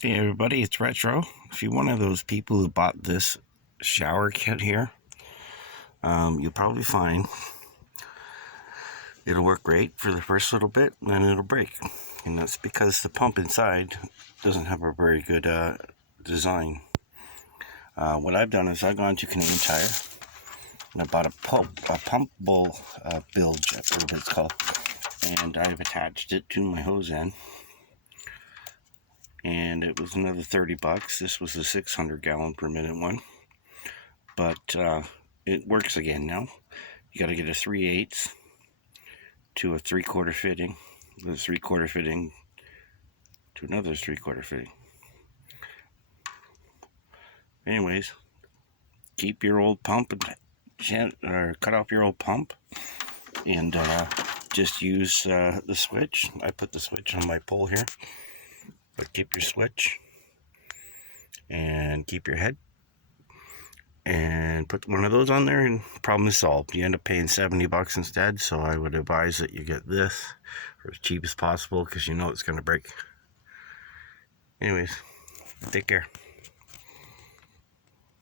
Hey everybody, it's Retro. If you're one of those people who bought this shower kit here, you'll probably find it'll work great for the first little bit, and then it'll break. And that's because the pump inside doesn't have a very good design. What I've done is I've gone to Canadian Tire and I bought a pumpable bilge, whatever it's called, and I've attached it to my hose end. And it was another $30. This was a 600 gallon per minute one, but it works again now. You got to get a 3/8 to a 3/4 fitting, with a 3/4 fitting to another 3/4 fitting. Anyways, keep your old pump or cut off your old pump and just use the switch. I put the switch on my pole here, but keep your switch and keep your head and put one of those on there and problem is solved. You end up paying $70 instead, so I would advise that you get this for as cheap as possible because you know it's going to break. Anyways, take care.